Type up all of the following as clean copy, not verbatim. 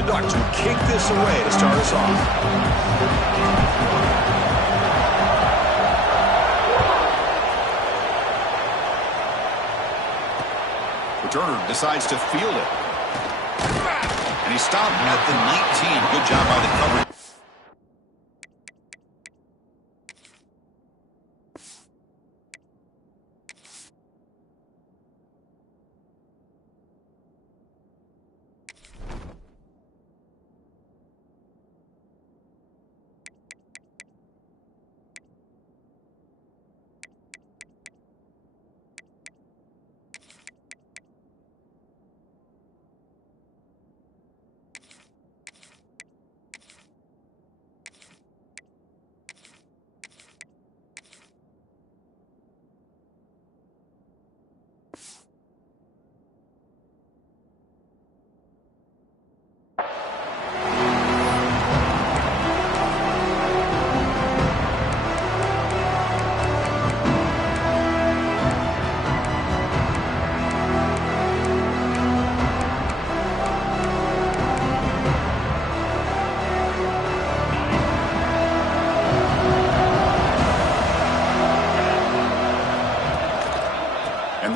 The Ducks will kick this away to start us off. Returner decides to field it. And he stopped at the 19. Good job by the coverage.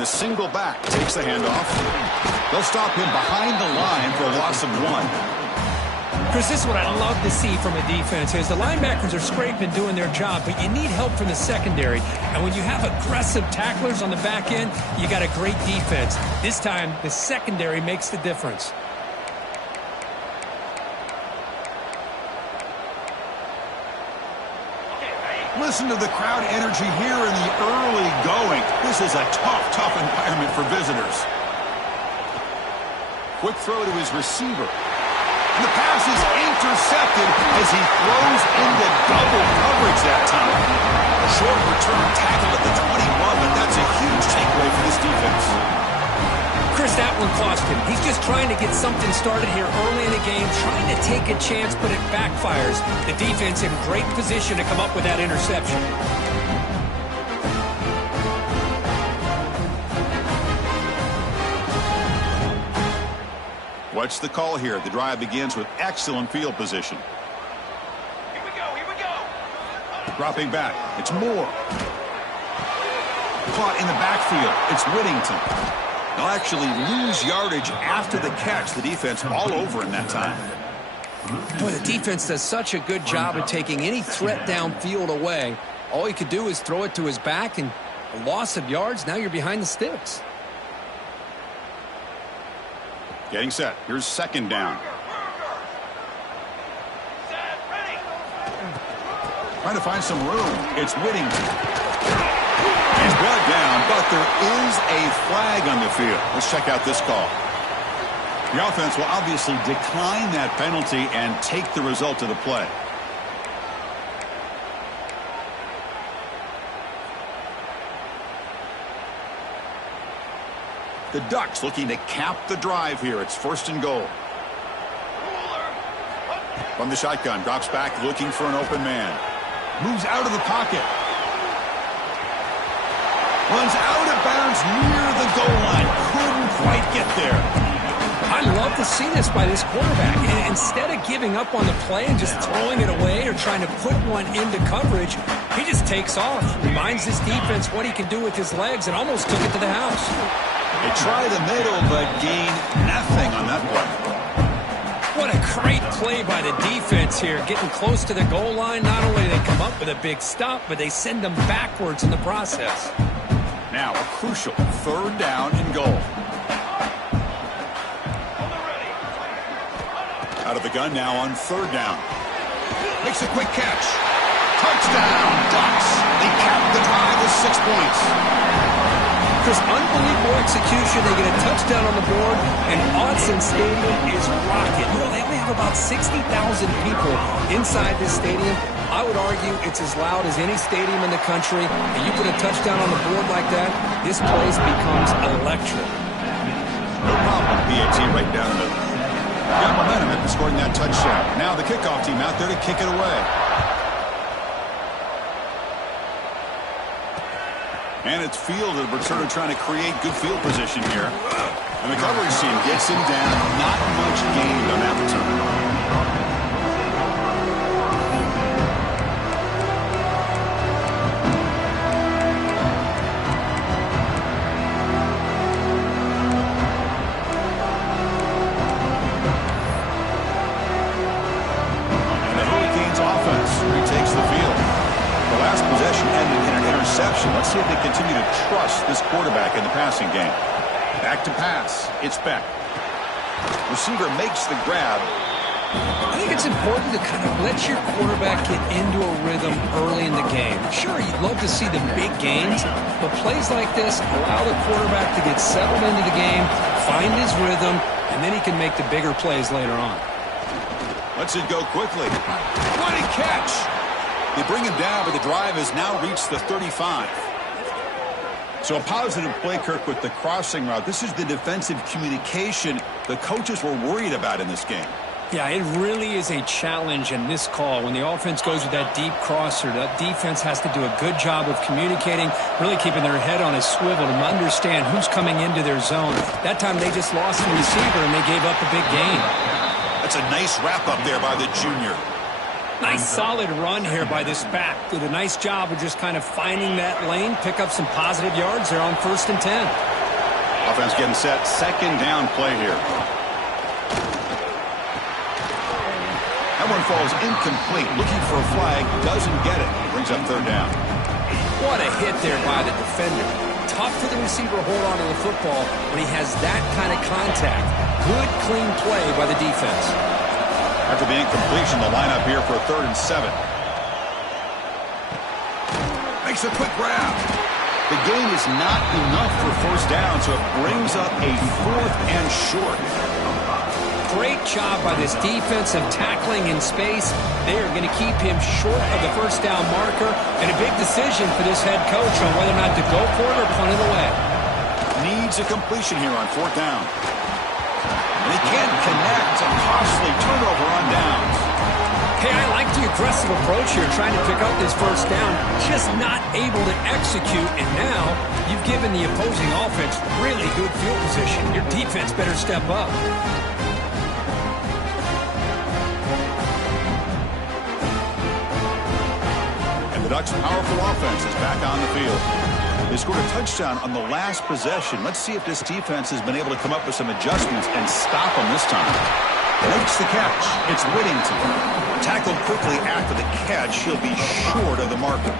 Single back takes the handoff. They'll stop him behind the line for a loss of 1. Chris, this is what I love to see from a defense is the linebackers are scraping, doing their job, but you need help from the secondary. And when you have aggressive tacklers on the back end, you got a great defense. This time, the secondary makes the difference. Listen to the crowd energy here in the early going. This is a tough environment for visitors. Quick throw to his receiver. And the pass is intercepted as he throws into double coverage that time. A short return tackle at the 21, but that's a huge takeaway for this defense. Chris, that one cost him. He's just trying to get something started here early in the game, trying to take a chance, but it backfires. The defense in great position to come up with that interception. What's the call here? The drive begins with excellent field position. Here we go. Dropping back. It's Moore. Caught in the backfield. It's Whittington. They'll actually lose yardage after the catch. The defense all over in that time. Boy, the defense does such a good job of taking any threat downfield away. All he could do is throw it to his back, and a loss of yards, now you're behind the sticks. Getting set. Here's second down. Trying to find some room. It's Whittington. He's brought down, but there is a flag on the field. Let's check out this call. The offense will obviously decline that penalty and take the result of the play. The Ducks looking to cap the drive here. It's first and goal. From the shotgun, drops back looking for an open man. Moves out of the pocket. Runs out of bounds near the goal line. Couldn't quite get there. I love to see this by this quarterback. And instead of giving up on the play and just throwing it away or trying to put one into coverage, he just takes off. Reminds his defense what he can do with his legs and almost took it to the house. They try the middle, but gain nothing on that play. What a great play by the defense here. Getting close to the goal line, not only do they come up with a big stop, but they send them backwards in the process. Now a crucial third down and goal. Out of the gun now on third down. Makes a quick catch. Touchdown, Ducks. They cap the drive with 6 points. Chris, unbelievable execution. They get a touchdown on the board, and Autzen Stadium is rocking. You know, they only have about 60,000 people inside this stadium. I would argue it's as loud as any stadium in the country. And you put a touchdown on the board like that, this place becomes electric. No problem. PAT right down the middle. Got momentum after scoring that touchdown. Now the kickoff team out there to kick it away. And it's fielded, but sort of trying to create good field position here. And the coverage team gets him down. Not much gained on that return. possession. Let's see if they continue to trust this quarterback in the passing game. Back to pass. It's Beck. Receiver makes the grab. I think it's important to kind of let your quarterback get into a rhythm early in the game. Sure, you'd love to see the big gains, but plays like this allow the quarterback to get settled into the game, find his rhythm, and then he can make the bigger plays later on. Lets it go quickly. What a catch! They bring him down, but the drive has now reached the 35. So a positive play, Kirk, with the crossing route. This is the defensive communication the coaches were worried about in this game. Yeah, it really is a challenge in this call. When the offense goes with that deep crosser, that defense has to do a good job of communicating, really keeping their head on a swivel to understand who's coming into their zone. That time they just lost the receiver and they gave up a big gain. That's a nice wrap-up there by the junior. Nice solid run here by this back. Did a nice job of just kind of finding that lane, pick up some positive yards there on 1st and 10. Offense getting set. Second down play here. That one falls incomplete. Looking for a flag. Doesn't get it. Brings up 3rd down. What a hit there by the defender. Tough for the receiver to hold on to the football when he has that kind of contact. Good, clean play by the defense. After the incompletion, the lineup here for 3rd and 7. Makes a quick grab. The gain is not enough for 1st down, so it brings up a 4th and short. Great job by this defensive tackling in space. They are going to keep him short of the 1st down marker, and a big decision for this head coach on whether or not to go for it or punt it away. Needs a completion here on 4th down. And he can't connect. A costly turnover on downs. Hey, I like the aggressive approach here, trying to pick up this 1st down, just not able to execute, and now you've given the opposing offense really good field position. Your defense better step up. The Ducks' powerful offense is back on the field. They scored a touchdown on the last possession. Let's see if this defense has been able to come up with some adjustments and stop them this time. Makes the catch. It's Whittington. Tackled quickly after the catch. He'll be short of the marker.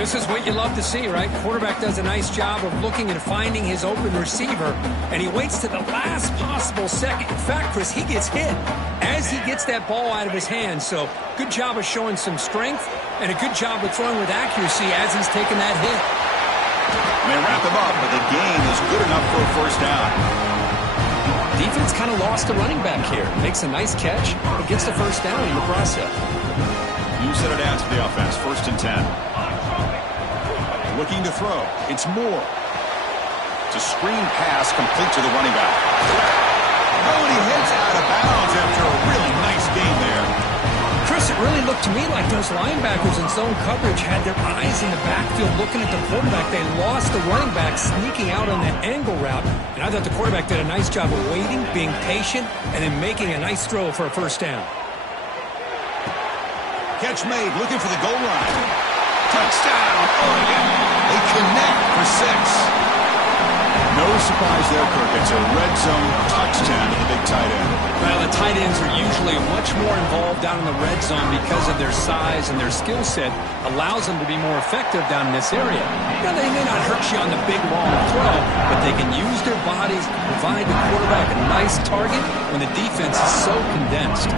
This is what you love to see, right? Quarterback does a nice job of looking and finding his open receiver, and he waits to the last possible second. In fact, Chris, he gets hit as he gets that ball out of his hands. So good job of showing some strength and a good job of throwing with accuracy as he's taking that hit. And they wrap him up, but the gain is good enough for a 1st down. Defense kind of lost a running back here. Makes a nice catch, but gets the 1st down in the process. You set it down to the offense. 1st and 10. Looking to throw. It's Moore. It's a screen pass complete to the running back. Oh, and he hits out of bounds after a really nice game there. Chris, it really looked to me like those linebackers in zone coverage had their eyes in the backfield looking at the quarterback. They lost the running back sneaking out on that angle route, and I thought the quarterback did a nice job of waiting, being patient, and then making a nice throw for a 1st down. Catch made, looking for the goal line. Touchdown, Oregon. They connect for 6. No surprise there, Kirk. It's a red zone touchdown to the big tight end. Well, the tight ends are usually much more involved down in the red zone because of their size and their skill set allows them to be more effective down in this area. Now, they may not hurt you on the big, long throw, but they can use their bodies to provide the quarterback a nice target when the defense is so condensed.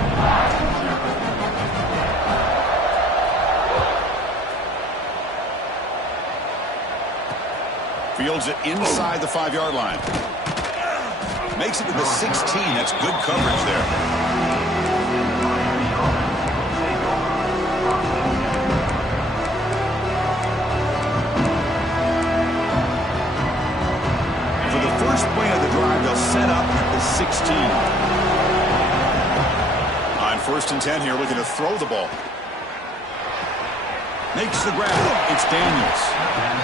Fields it inside the 5-yard line. Makes it to the 16. That's good coverage there. For the first play of the drive, they'll set up at the 16. On 1st and 10 here, looking to throw the ball. Makes the grab. It's Daniels.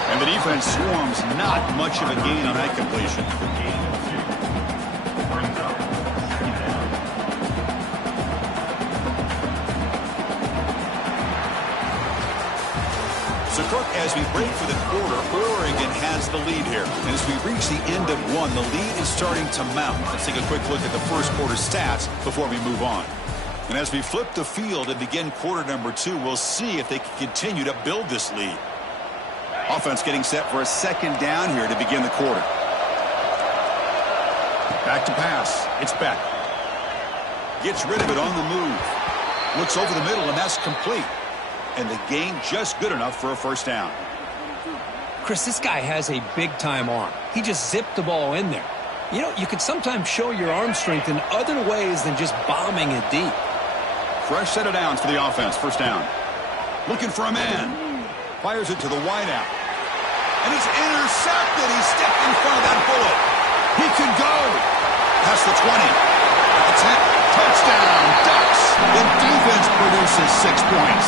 And the defense swarms. Not much of a gain on that completion. So, Cook, as we break for the quarter, Oregon has the lead here. And as we reach the end of one, the lead is starting to mount. Let's take a quick look at the first quarter stats before we move on. And as we flip the field and begin quarter number 2, we'll see if they can continue to build this lead. Offense getting set for a second down here to begin the quarter. Back to pass. It's Beck. Gets rid of it on the move. Looks over the middle, and that's complete. And the gain just good enough for a first down. Chris, this guy has a big-time arm. He just zipped the ball in there. You know, you can sometimes show your arm strength in other ways than just bombing it deep. Fresh set of downs for the offense. First down. Looking for a man. Fires it to the wideout. And it's intercepted. He stepped in front of that bullet. He could go. Past the 20. The 10. Touchdown, Ducks. The defense produces 6 points.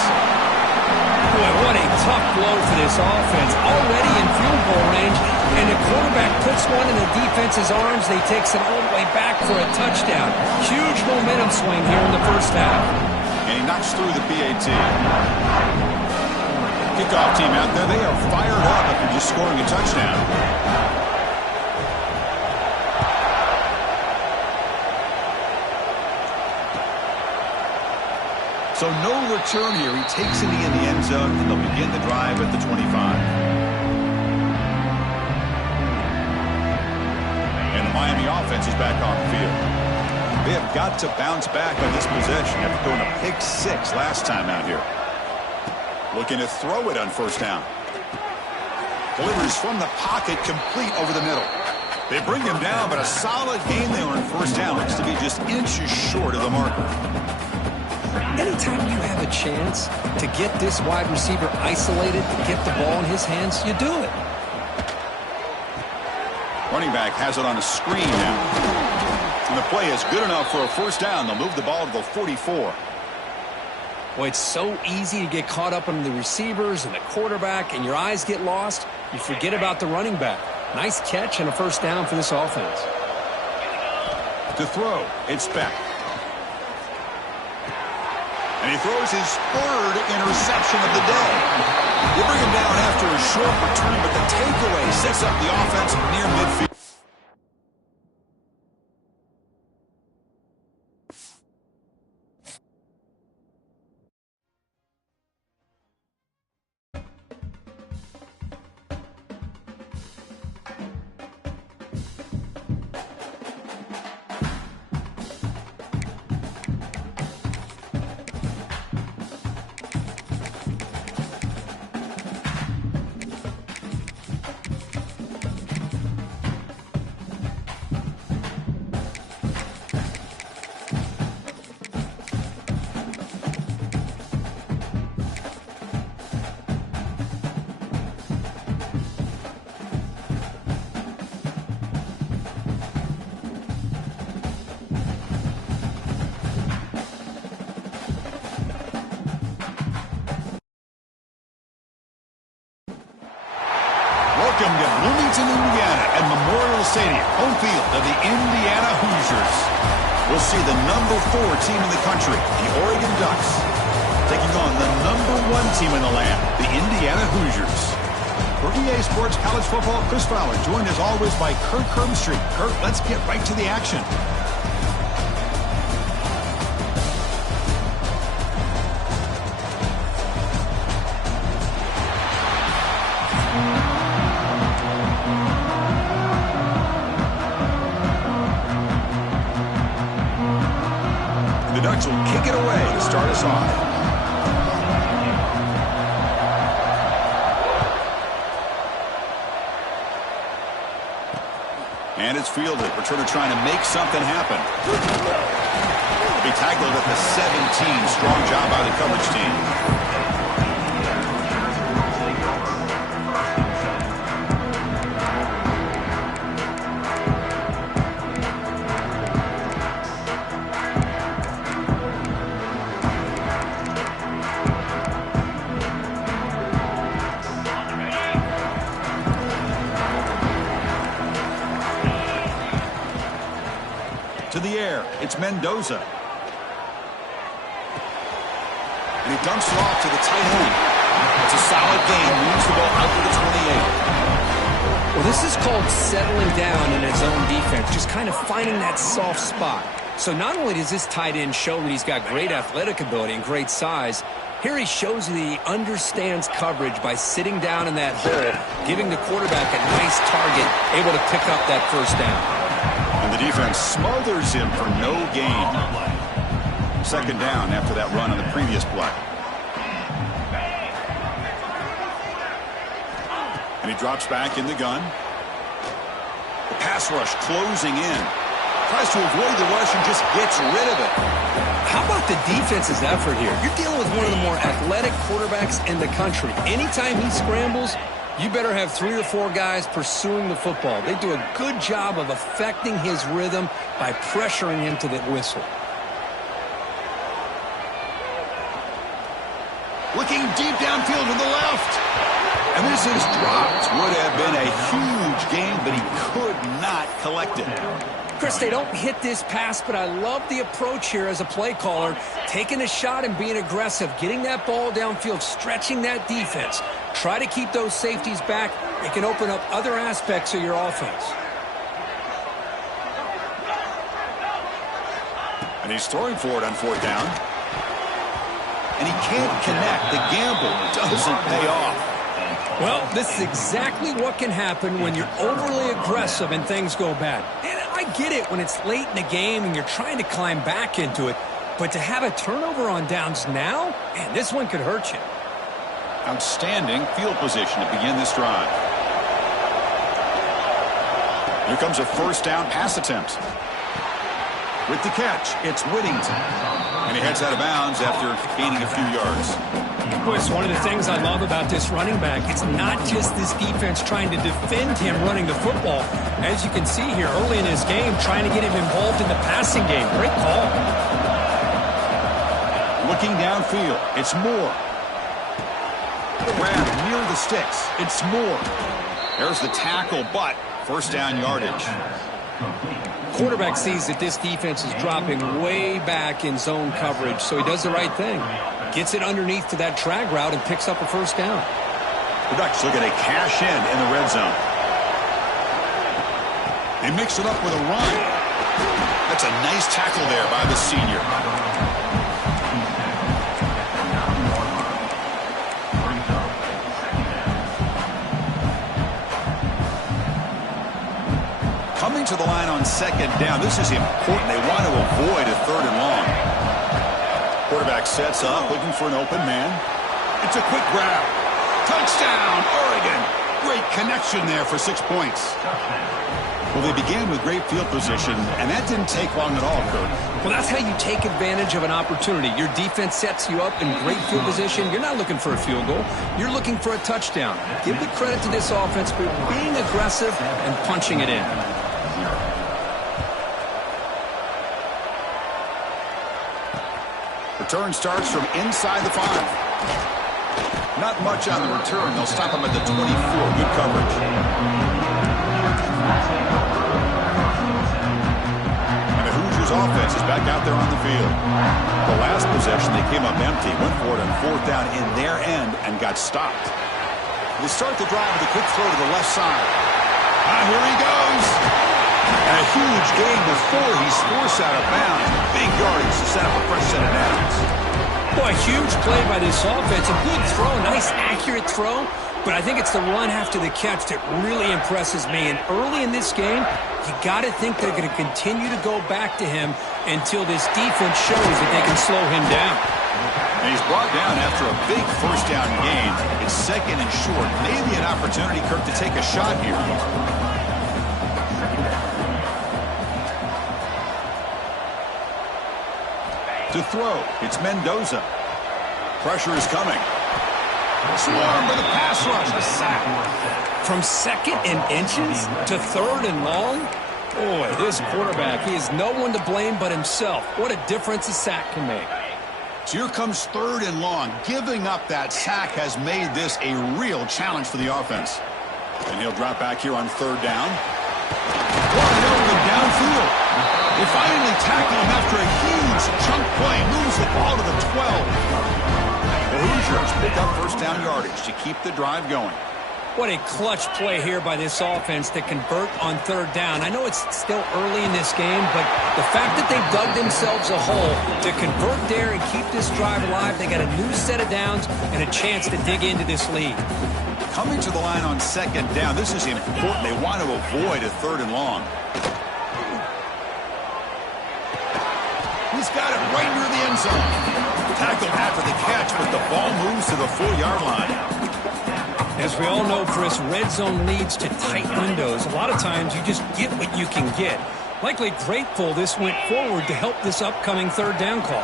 Boy, what a tough blow for this offense. Already in field goal range, and the quarterback puts one in the defense's arms. They takes it all the way back for a touchdown. Huge momentum swing here in the first half. And he knocks through the PAT. Kickoff team out there, they are fired up after just scoring a touchdown. So no return here. He takes it in the end zone, and they'll begin the drive at the 25. And the Miami offense is back on the field. They have got to bounce back on this possession after throwing a pick 6 last time out here. Looking to throw it on first down. Delivers from the pocket, complete over the middle. They bring him down, but a solid gain there on first down. Looks to be just inches short of the marker. Anytime you have a chance to get this wide receiver isolated, to get the ball in his hands, you do it. Running back has it on a screen now. And the play is good enough for a first down. They'll move the ball to the 44. Well, it's so easy to get caught up on the receivers and the quarterback, and your eyes get lost. You forget about the running back. Nice catch and a first down for this offense. To throw, it's Beck. And he throws his third interception of the day. They bring him down after a short return, but the takeaway sets up the offense near midfield. Welcome to Bloomington, Indiana, and Memorial Stadium, home field of the Indiana Hoosiers. We'll see the number 4 team in the country, the Oregon Ducks, taking on the number 1 team in the land, the Indiana Hoosiers. For EA Sports College Football, Chris Fowler, joined as always by Kurt Kirkstreet. Kurt, let's get right to the action. The Ducks will kick it away to start us off. And it's fielded. Returner trying to make something happen. They'll be tackled at the 17. Strong job by the coverage team. To the air, it's Mendoza. And he dumps it off to the tight end. It's a solid gain, moves the ball out to the 28. Well, this is called settling down in his own defense, just kind of finding that soft spot. So not only does this tight end show that he's got great athletic ability and great size, Here he shows you that he understands coverage by sitting down in that hole, giving the quarterback a nice target, able to pick up that first down. And the defense smothers him for no gain. Second down after that run on the previous play. And he drops back in the gun. The pass rush closing in. Tries to avoid the rush and just gets rid of it. How about the defense's effort here? You're dealing with one of the more athletic quarterbacks in the country. Anytime he scrambles, you better have 3 or 4 guys pursuing the football. They do a good job of affecting his rhythm by pressuring him to the whistle. Looking deep downfield to the left. And this is dropped. Would have been a huge gain, but he could not collect it. Chris, they don't hit this pass, but I love the approach here as a play caller. Taking a shot and being aggressive, getting that ball downfield, stretching that defense. Try to keep those safeties back. It can open up other aspects of your offense. And he's throwing for it on 4th down. And he can't connect. The gamble doesn't pay off. Well, this is exactly what can happen when you're overly aggressive and things go bad. And I get it when it's late in the game and you're trying to climb back into it. But to have a turnover on downs now, man, this one could hurt you. Outstanding field position to begin this drive. Here comes a 1st down pass attempt. With the catch, it's Whittington. And he heads out of bounds after gaining a few yards. Chris, one of the things I love about this running back, it's not just this defense trying to defend him running the football. As you can see here early in his game, trying to get him involved in the passing game. Great call. Looking downfield, it's Moore. Grab near the sticks, it's Moore. There's the tackle, but 1st down yardage. Quarterback sees that this defense is dropping way back in zone coverage, so he does the right thing. Gets it underneath to that drag route and picks up a 1st down. The Ducks look at a cash in the red zone. They mix it up with a run. That's a nice tackle there by the senior. Coming to the line on 2nd down. This is important. They want to avoid a 3rd and long. Quarterback sets up, looking for an open man. It's a quick grab. Touchdown, Oregon. Great connection there for 6 points. Well, they began with great field position, and that didn't take long at all, Kurt. Well, that's how you take advantage of an opportunity. Your defense sets you up in great field position. You're not looking for a field goal. You're looking for a touchdown. Give the credit to this offense for being aggressive and punching it in. Return starts from inside the 5. Not much on the return. They'll stop him at the 24. Good coverage. And the Hoosiers offense is back out there on the field. The last possession, they came up empty. Went for it on 4th down in their end and got stopped. They start the drive with a quick throw to the left side. Here he goes. And a huge gain before he's forced out of bounds. Big yardage to set up a fresh set of downs. Boy, huge play by this offense. A good throw, nice accurate throw. But I think it's the run after the catch that really impresses me. And early in this game, you got to think they're going to continue to go back to him until this defense shows that they can slow him down. And he's brought down after a big 1st down gain. It's 2nd and short. Maybe an opportunity, Kirk, to take a shot here. To throw, it's Mendoza. Pressure is coming. Swarm with a pass rush, a sack. From 2nd and inches to 3rd and long? Boy, this quarterback, he is no one to blame but himself. What a difference a sack can make. So here comes 3rd and long. Giving up that sack has made this a real challenge for the offense. And he'll drop back here on 3rd down. Wide open downfield. They finally tackle him after a huge chunk play. Moves the ball to the 12. The Hoosiers pick up 1st down yardage to keep the drive going. What a clutch play here by this offense to convert on third down. I know it's still early in this game, but the fact that they dug themselves a hole to convert there and keep this drive alive, they got a new set of downs and a chance to dig into this lead. Coming to the line on second down, this is important. They want to avoid a third and long. He's got it right near the end zone. Tackled after the catch, but the ball moves to the 4-yard line. As we all know, Chris, red zone leads to tight windows. A lot of times you just get what you can get. Likely grateful this went forward to help this upcoming third down call.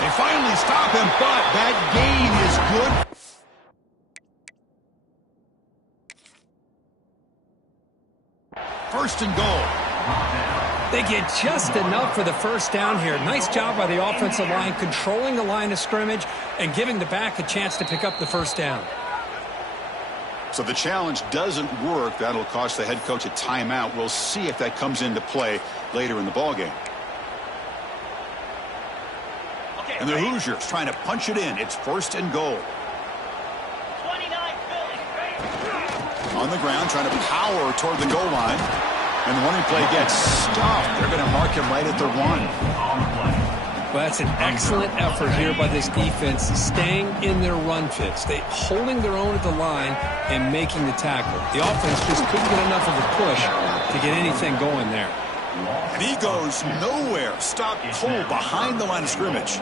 They finally stop him, but that gain is good. First and goal. They get just enough for the first down here. Nice job by the offensive line, controlling the line of scrimmage and giving the back a chance to pick up the first down. So the challenge doesn't work. That'll cost the head coach a timeout. We'll see if that comes into play later in the ballgame. Okay, And the Hoosiers trying to punch it in. It's first and goal. 29 Philly. On the ground, trying to power toward the goal line. And the running play gets stopped. They're going to mark him right at the 1. Well, that's an excellent effort here by this defense, staying in their run fits. They holding their own at the line and making the tackle. The offense just couldn't get enough of a push to get anything going there. And he goes nowhere. Stopped cold behind the line of scrimmage.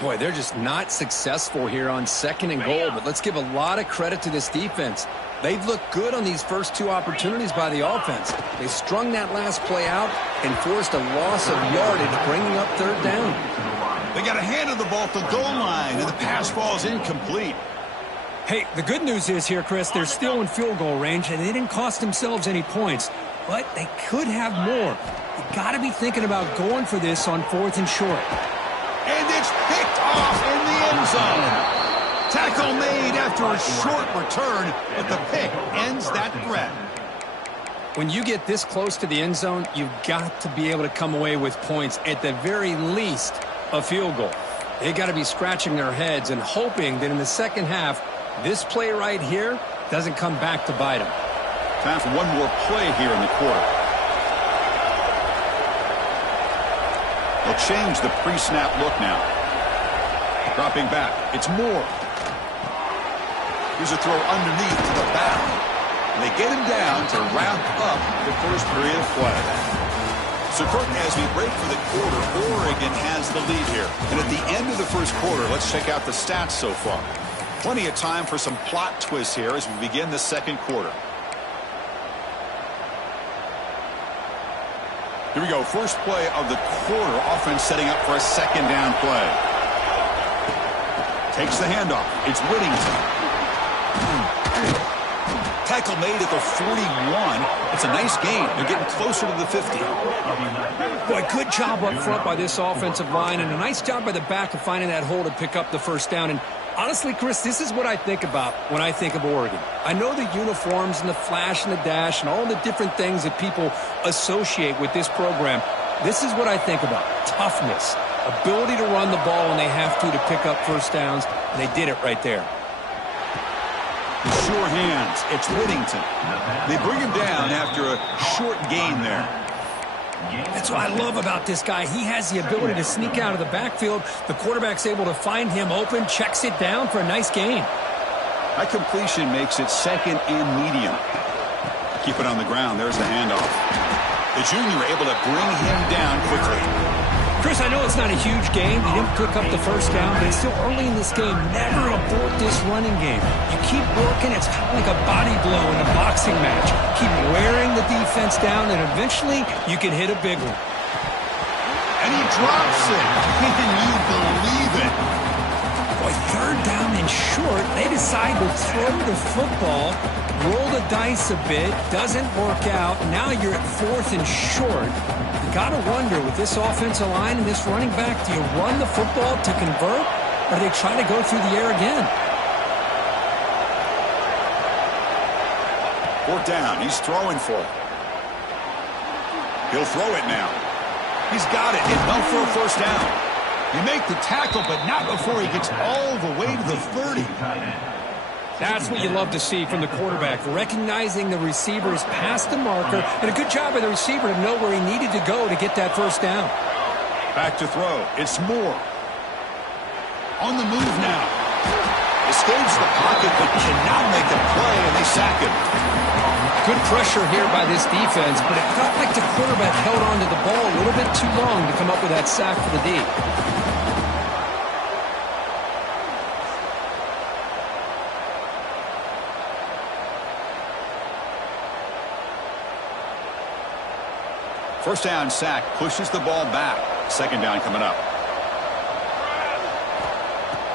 Boy, they're just not successful here on second and goal, but let's give a lot of credit to this defense. They've looked good on these first two opportunities by the offense. They strung that last play out and forced a loss of yardage, bringing up third down. They got a hand on the ball at the goal line, and the pass ball is incomplete. Hey, the good news is here, Chris, they're still in field goal range, and they didn't cost themselves any points, but they could have more. You got to be thinking about going for this on 4th and short. And it's picked off in the end zone. Tackle made after a short return, but the pick ends that threat. When you get this close to the end zone, you've got to be able to come away with points, at the very least, a field goal. They got to be scratching their heads and hoping that in the second half, this play right here doesn't come back to bite them. Time for one more play here in the quarter. They'll change the pre-snap look now. Dropping back. It's Moore. Here's a throw underneath to the back. And they get him down to wrap up the first period of play. So, Curtin, as we break for the quarter, Oregon has the lead here. And at the end of the first quarter, let's check out the stats so far. Plenty of time for some plot twists here as we begin the second quarter. Here we go. First play of the quarter. Offense setting up for a second down play. Takes the handoff. It's Whittington. Tackle made at the 41. It's a nice gain. They're getting closer to the 50. Boy, good job up front by this offensive line, and a nice job by the back of finding that hole to pick up the first down. And honestly, Chris, this is what I think about when I think of Oregon. I know the uniforms and the flash and the dash and all the different things that people associate with this program. This is what I think about. Toughness, ability to run the ball when they have to pick up first downs, and they did it right there. Sure hands. It's Whittington. They bring him down after a short gain there. That's what I love about this guy. He has the ability to sneak out of the backfield. The quarterback's able to find him open, checks it down for a nice gain. That completion makes it second and medium. Keep it on the ground. There's the handoff. The junior able to bring him down quickly. Chris, I know it's not a huge game. He didn't pick up the first down, but it's still early in this game. Never abort this running game. You keep working. It's kind of like a body blow in a boxing match. Keep wearing the defense down, and eventually you can hit a big one. And he drops it. Can you believe it? Boy, third down and short. They decide to throw the football, roll the dice a bit. Doesn't work out. Now you're at 4th and short. Got to wonder, with this offensive line and this running back, do you run the football to convert, or do they try to go through the air again? 4th down. He's throwing for it. He'll throw it now. He's got it. Enough for a first down. You make the tackle, but not before he gets all the way to the 30. That's what you love to see from the quarterback, recognizing the receiver is past the marker, and a good job by the receiver to know where he needed to go to get that first down. Back to throw. It's Moore. On the move now. Escapes the pocket, but cannot make a play, and they sack him. Good pressure here by this defense, but it felt like the quarterback held on to the ball a little bit too long to come up with that sack for the D. First down sack pushes the ball back. Second down coming up.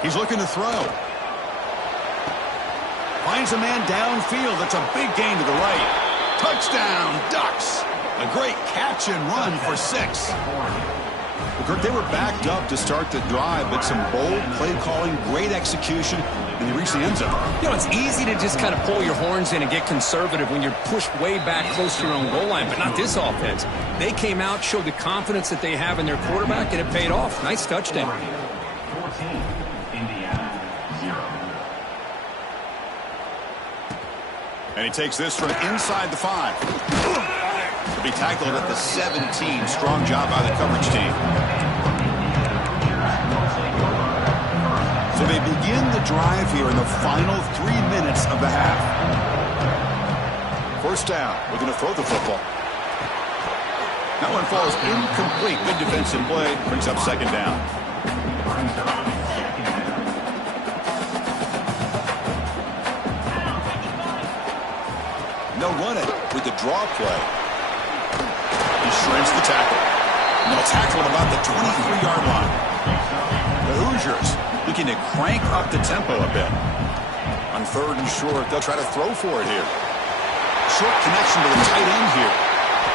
He's looking to throw. Finds a man downfield. That's a big gain to the right. Touchdown, Ducks. A great catch and run for 6. Kirk, they were backed up to start the drive, but some bold play calling, great execution, and they reached the end zone. You know, it's easy to just kind of pull your horns in and get conservative when you're pushed way back close to your own goal line, but not this offense. They came out, showed the confidence that they have in their quarterback, and it paid off. Nice touchdown. 14, Indiana, 0. And he takes this from inside the 5. To be tackled at the 17. Strong job by the coverage team. So they begin the drive here in the final 3 minutes of the half. First down. We're going to throw the football. That one falls incomplete. Good defensive play. Brings up second down. No run it with the draw play. He shreds the tackle. And they'll tackle him about the 23-yard line. The Hoosiers looking to crank up the tempo a bit. On 3rd and short, they'll try to throw for it here. Short connection to the tight end here.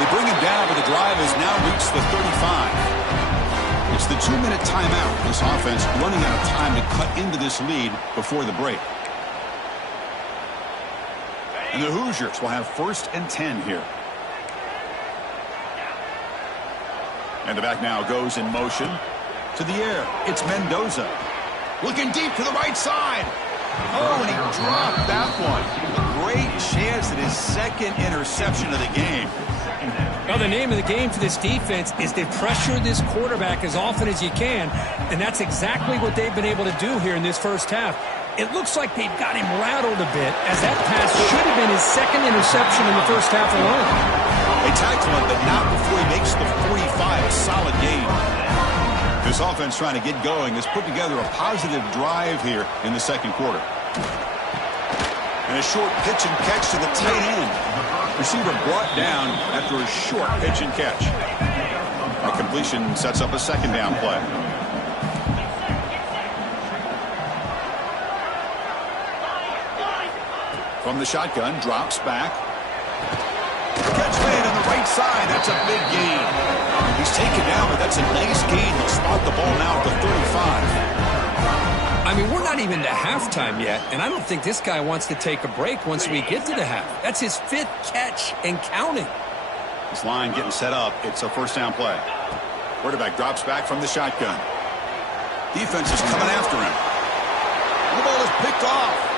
They bring him down, but the drive has now reached the 35. It's the 2-minute timeout. This offense running out of time to cut into this lead before the break. And the Hoosiers will have 1st and 10 here. And the back now goes in motion to the air. It's Mendoza. Looking deep to the right side. Oh, and he dropped that one. A great chance at his 2nd interception of the game. Well, the name of the game for this defense is to pressure this quarterback as often as you can, and that's exactly what they've been able to do here in this first half. It looks like they've got him rattled a bit, as that pass should have been his 2nd interception in the first half alone. They tackle him, but not before he makes the 45. A solid gain. This offense trying to get going has put together a positive drive here in the 2nd quarter. And a short pitch and catch to the tight end. Receiver brought down after a short pitch and catch. A completion sets up a 2nd down play. From the shotgun, drops back. Catch made on the right side. That's a big gain. He's taken down, but that's a nice gain. They'll spot the ball now at the 35. I mean, we're not even to halftime yet, and I don't think this guy wants to take a break once we get to the half. That's his 5th catch and counting. This line getting set up. It's a 1st down play. Quarterback drops back from the shotgun. Defense is coming after him. The ball is picked off.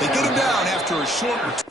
They get him down after a short return.